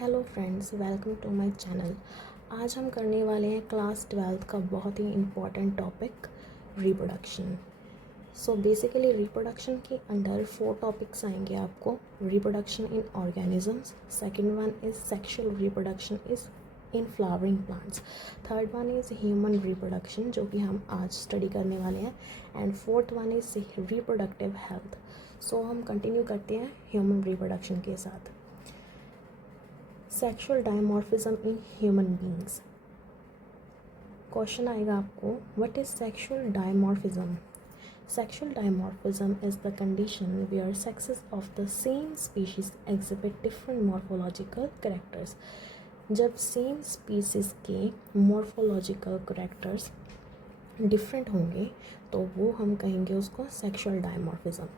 Hello friends, welcome to my channel. आज हम करने वाले हैं क्लास 12th का बहुत ही important topic reproduction. So basically reproduction के अंडर 4 टॉपिक्स आएंगे आपको। Reproduction in organisms, second one is sexual reproduction is in flowering plants, third one is human reproduction जो कि हम आज स्टडी करने वाले हैं, and fourth one is reproductive health. So हम कंटिन्यू करते हैं ह्यूमन रिप्रोडक्शन के साथ। सेक्शुअल डायमॉर्फिज्म इन ह्यूमन बींग्स। क्वेश्चन आएगा आपको, what is sexual dimorphism? Sexual dimorphism is the condition where sexes of the same species exhibit different morphological characters. जब same species के morphological characters different होंगे तो वो हम कहेंगे उसको sexual dimorphism.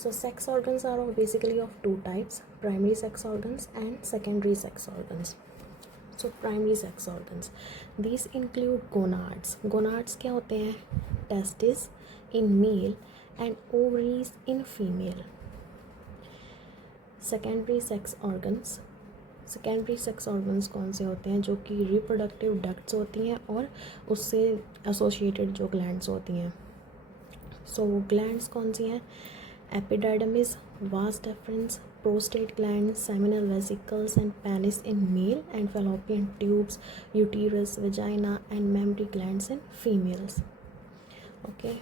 So sex organs are basically of two types, primary sex organs and secondary sex organs. So primary sex organs, these include gonads. Gonads क्या होते हैं? Testes in male and ovaries in female. Secondary sex organs, secondary sex organs कौन से होते हैं? जो कि reproductive ducts होती हैं और उससे एसोसिएटेड जो ग्लैंड्स होती हैं. सो वो ग्लैंड्स कौन सी हैं? Epididymis, vas deferens, prostate gland, seminal vesicles and penis in male, and fallopian tubes, uterus, vagina and mammary glands in females. Okay.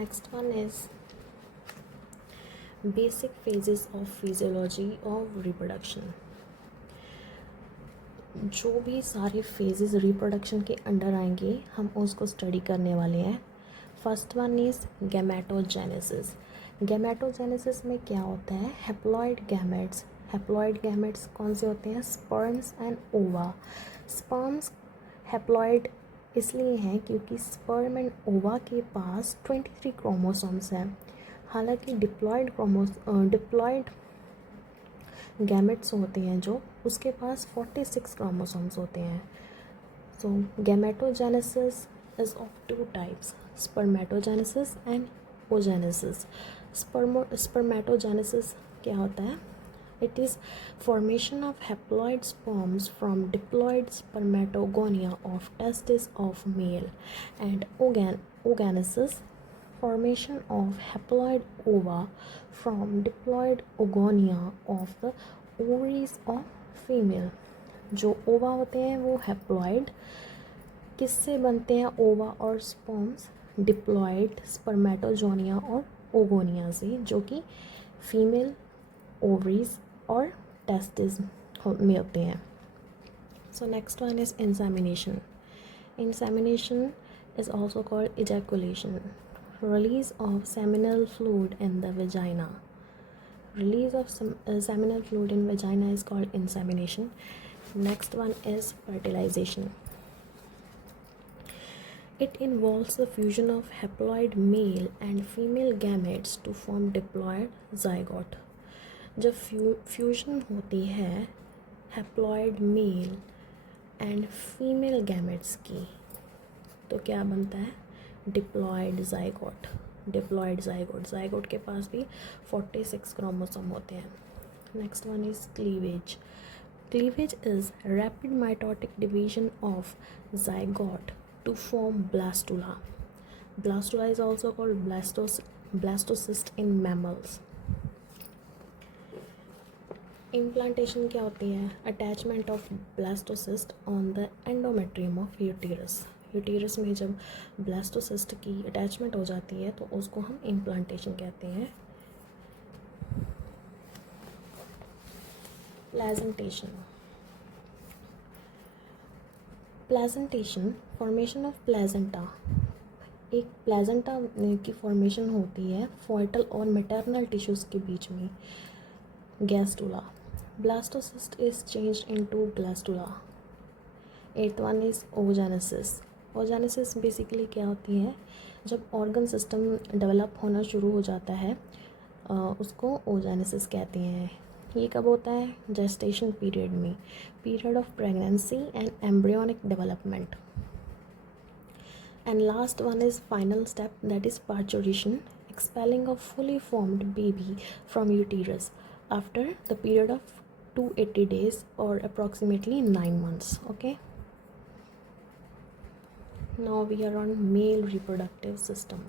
Next one is basic phases of physiology of reproduction. जो भी सारे phases reproduction के under आएंगे हम उसको study करने वाले हैं. First one is gametogenesis. Gametogenesis में क्या होता है? Haploid gametes. हैप्लॉइड गैमेट्स कौन से होते हैं? स्पर्म्स एंड ओवा. स्पर्म्स हैप्लॉइड इसलिए हैं क्योंकि स्पर्म एंड ओवा के पास 23 क्रोमोसोम्स हैं. हालांकि डिप्लॉइड गैमेट्स होते हैं जो उसके पास 46 क्रोमोसोम्स होते हैं. So gametogenesis is of two types, spermatogenesis and oogenesis. Spermatogenesis क्या होता है? It is formation of haploid sperms from diploid spermatogonia of testis of male. And oogenesis, formation of haploid ova from diploid oogonia of the ovaries of female. जो ओवा होते हैं वो haploid किससे बनते हैं? ओवा और स्पर्म्स डिप्लॉइड स्पर्मेटोजोनिया और ओगोनिया से, जो कि फीमेल ओवरीज और टेस्टिस में होते हैं. So next one is insemination. Insemination is also called ejaculation. Release of seminal fluid in the vagina. Release of seminal fluid in vagina is called insemination. Next one is fertilization. It involves the fusion of haploid male and female gametes to form diploid zygote. जब fusion होती है haploid male and female gametes की तो क्या बनता है? Diploid zygote. Diploid zygote. Zygote के पास भी 46 क्रोमोसोम होते हैं. Next one is cleavage. Cleavage is rapid mitotic division of zygote to form blastula. Blastula is also called blastocyst in mammals. Implantation क्या होती है? Attachment of blastocyst on the endometrium of uterus. Uterus में जब blastocyst की attachment हो जाती है तो उसको हम इम्प्लांटेशन कहते हैं. Placentation. Placentation, formation of placenta. एक प्लेजेंटा की फॉर्मेशन होती है फॉइटल और मैटरनल टिश्यूज़ के बीच में. Gastrula. Blastocyst is changed into gastrula. Eighth one is oogenesis. Oogenesis basically क्या होती है? जब ऑर्गन सिस्टम डेवलप होना शुरू हो जाता है उसको ओजेनेसिस कहते हैं. ये कब होता है? जेस्टेशन पीरियड में, period of pregnancy and embryonic development. And last one is final step, that is parturition. expelling a fully formed baby from uterus after the period of 280 days or approximately 9 months. Okay, now we are on male reproductive system.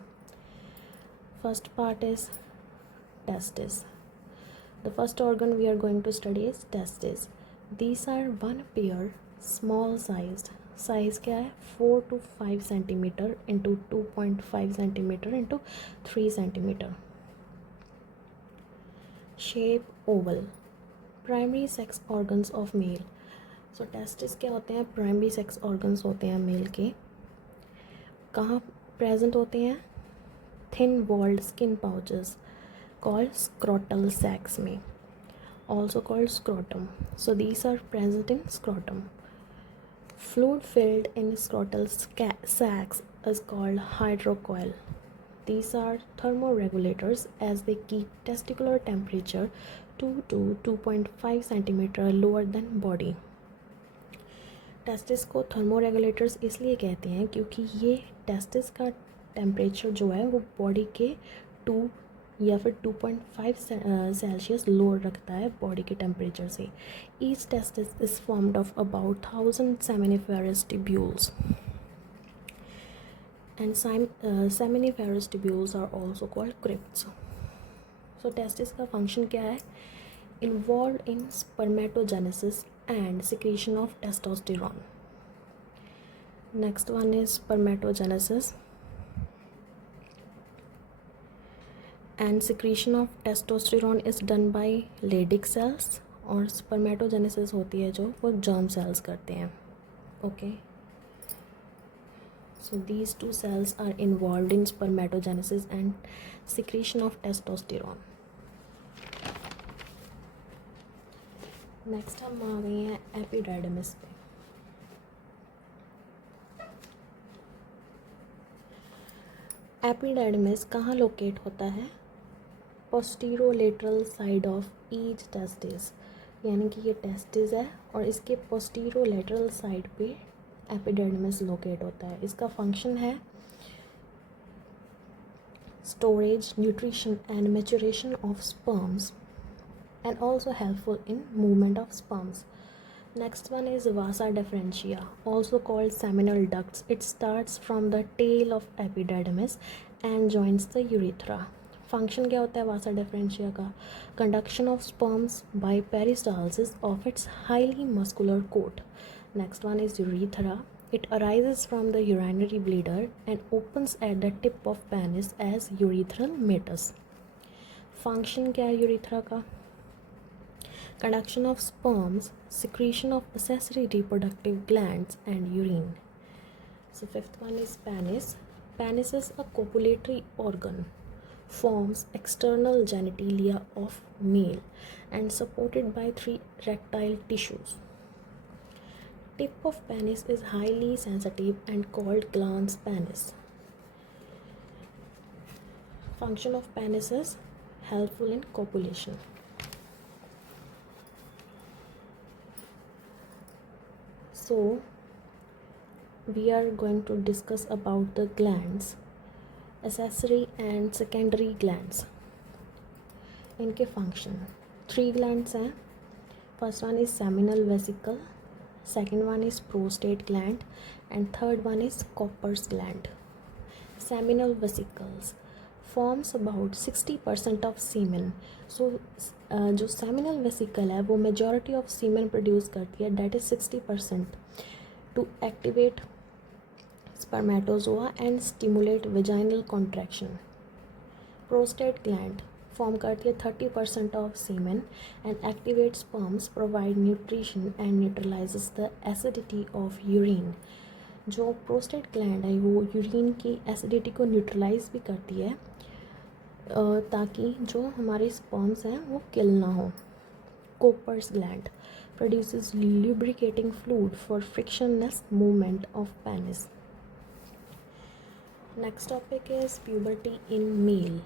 First part is testes. The first organ we are going to study is testes. These are one pair, small sized. Size क्या है 4 to 5 centimeter into 2.5 centimeter into 3 centimeter. Shape oval. Primary sex organs of male. So testes क्या होते हैं? Primary sex organs होते हैं mail के. कहाँ present होते हैं? Thin walled skin pouches called scrotal sacs में, also called scrotum. So these are present in scrotum. Fluid filled in scrotal sacs is called hydrocoel. These are thermoregulators as they keep testicular temperature 2 to 2.5 centimeter lower than body. Testis को थर्मोरेगुलेटर्स इसलिए कहते हैं क्योंकि ये testis का temperature जो है वो बॉडी के 2 या फिर 2.5 सेल्सियस लोअर रखता है बॉडी के टेम्परेचर से. Each testis is formed of about 1000 seminiferous tubules and seminiferous tubules are also called crypts. So testis का फंक्शन क्या है? Involved in spermatogenesis and secretion of testosterone. Next one is spermatogenesis and secretion of testosterone is done by Leydig cells और spermatogenesis होती है जो वो germ cells करते हैं. Okay, so these two cells are involved in spermatogenesis and secretion of testosterone. Next हम आ गए हैं एपिडर्मिस पे. एपिडर्मिस कहाँ लोकेट होता है? पोस्टीरोलेटरल साइड ऑफ ईच टेस्टिस, यानी कि ये टेस्टिस है और इसके पोस्टीरोलेटरल साइड पे एपिडर्मिस लोकेट होता है. इसका फंक्शन है storage, nutrition and maturation of sperms and also helpful in movement of sperms. Next one is vasa deferentia, also called seminal ducts. It starts from the tail of epididymis and joins the urethra. Function क्या होता है vasa deferentia का? Conduction of sperms by peristalsis of its highly muscular coat. Next one is urethra. It arises from the urinary bladder and opens at the tip of penis as urethral meatus. Function क्या है urethra का? Conduction of sperms, secretion of accessory reproductive glands and urine. So fifth one is penis. Penis is a copulatory organ, forms external genitalia of male and supported by 3 erectile tissues. Tip of penis is highly sensitive and called glans penis. Function of penis is helpful in copulation. So we are going to discuss about the glands, accessory and secondary glands. इनके function 3 glands हैं. First one is seminal vesicle, second one is prostate gland and third one is Copper's gland. Seminal vesicles forms about 60% of semen. So जो seminal vesicle है वो majority of semen produce करती है, that is 60%, to activate spermatozoa and stimulate vaginal contraction. Prostate gland form करती है 30% of semen and activate sperms, provide nutrition and neutralises the acidity of urine. जो prostate gland है वो urine की acidity को neutralise भी करती है ताकि जो हमारे स्पर्म्स हैं वो किल ना हो. कोपर्स gland produces lubricating fluid for frictionless movement of penis. Next topic is puberty in male.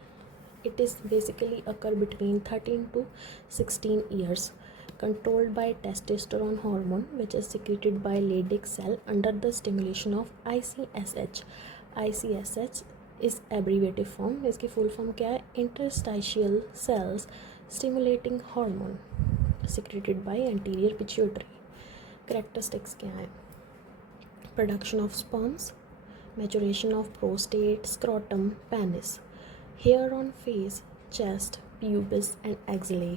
It is basically occur between 13 to 16 years, controlled by testosterone hormone which is secreted by Leydig cell under the stimulation of ICSH. ICSH इस abbreviative form, इसकी full form क्या है? Interstitial cells stimulating hormone secreted by anterior pituitary. Characteristics क्या है? Production of sperms, maturation of prostate, scrotum, penis, hair on face, chest, pubis and axillae,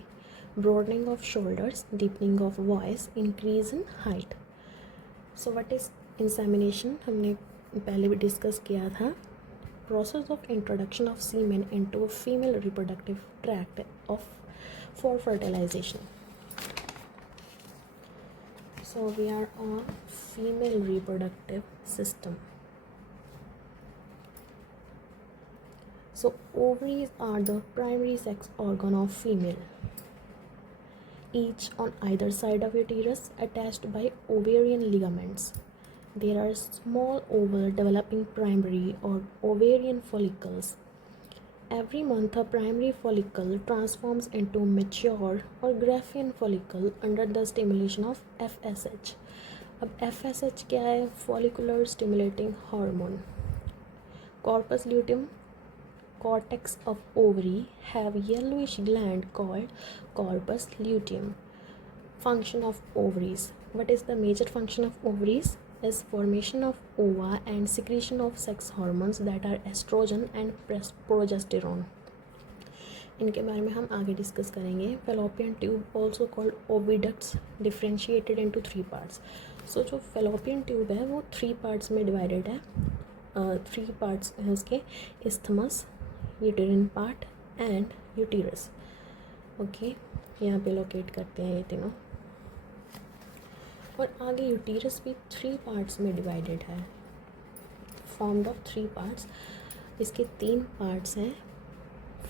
broadening of shoulders, deepening of voice, increase in height. So what is insemination? हमने पहले भी discuss किया था. Process of introduction of semen into a female reproductive tract for fertilization. So we are on female reproductive system. So ovaries are the primary sex organ of female, each on either side of uterus, attached by ovarian ligaments. There are small oval developing primary or ovarian follicles. Every month a primary follicle transforms into mature or Graafian follicle under the stimulation of FSH. अब FSH क्या है? Follicular stimulating hormone. Corpus luteum, cortex of ovary have yellowish gland called corpus luteum. Function of ovaries. What is the major function of ovaries? Is formation of ova and secretion of sex hormones that are estrogen and progesterone. इनके बारे में हम आगे discuss करेंगे. Fallopian tube also called oviducts differentiated into 3 parts. So जो fallopian tube है वो 3 parts में divided है. 3 parts है उसके: isthmus, uterine part and uterus. Okay, यहाँ पे लोकेट करते हैं ये तीनों. और आगे यूटीरस भी 3 पार्ट्स में डिवाइडेड है, फॉर्म्ड ऑफ 3 पार्ट्स. इसके 3 पार्ट्स हैं: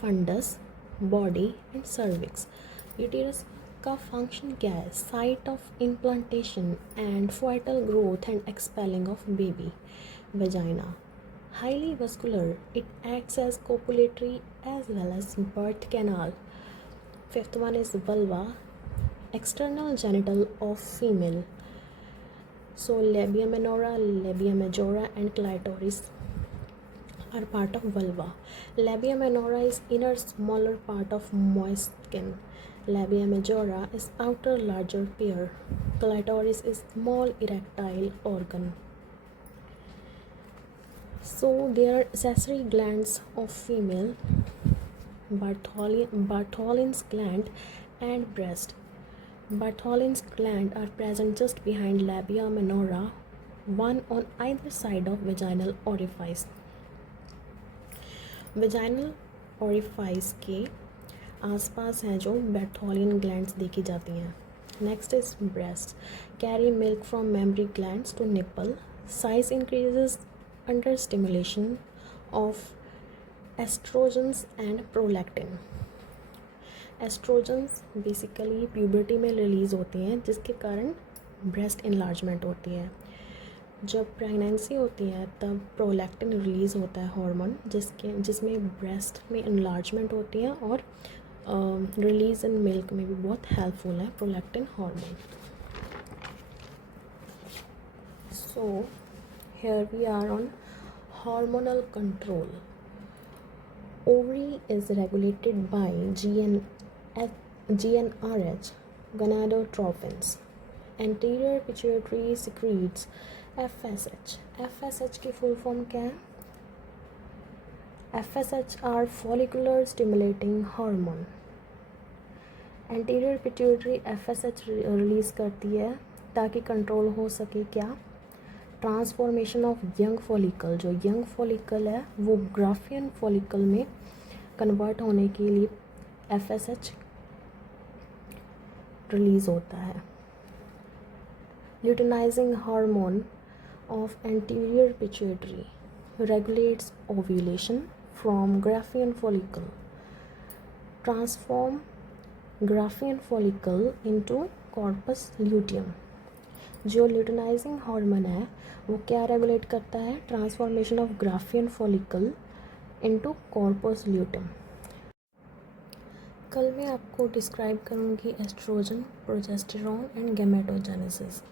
fundus, body and cervix. Uterus का फंक्शन क्या है? Site of implantation and foetal growth and expelling of baby. Vagina, highly vascular, it acts as copulatory as well as birth canal. 5th one is vulva, external genital of female. So labia minora, labia majora and clitoris are part of vulva. Labia minora is inner smaller part of moist skin. Labia majora is outer larger pair. Clitoris is small erectile organ. So there are accessory glands of female: Bartholin's gland and breast. Bartholin's gland are present just behind labia minora, one on either side of vaginal orifice. Vaginal orifice के आसपास हैं जो Bartholin glands देखी जाती हैं. Next is breast. Carry milk from mammary glands to nipple. Size increases under stimulation of estrogens and prolactin. Estrogens basically puberty में release होती हैं, जिसके कारण ब्रेस्ट इनलार्जमेंट होती है. जब प्रेगनेंसी होती है तब प्रोलैक्टिन रिलीज़ होता है हार्मोन, जिसमें ब्रेस्ट में इनलार्जमेंट होती है और रिलीज़ इन मिल्क में भी बहुत हेल्पफुल है prolactin hormone. So here we are on hormonal control. Ovary is regulated by GnRH, gonadotropins. Anterior pituitary secretes FSH. FSH की फुल फॉर्म क्या है? FSH are follicular stimulating hormone. Anterior pituitary FSH release करती है ताकि control हो सके क्या? Transformation of young follicle. जो यंग फॉलिकल है वो ग्राफियन फॉलिकल में कन्वर्ट होने के लिए FSH रिलीज़ होता है. Luteinising hormone of anterior pituitary regulates ovulation from Graafian follicle. Transform Graafian follicle into corpus luteum. जो ल्यूटेनाइजिंग हार्मोन है वो क्या रेगुलेट करता है? Transformation of Graafian follicle into corpus luteum. कल मैं आपको डिस्क्राइब करूँगी एस्ट्रोजन, प्रोजेस्टेरॉन एंड गैमेटोजेनेसिस.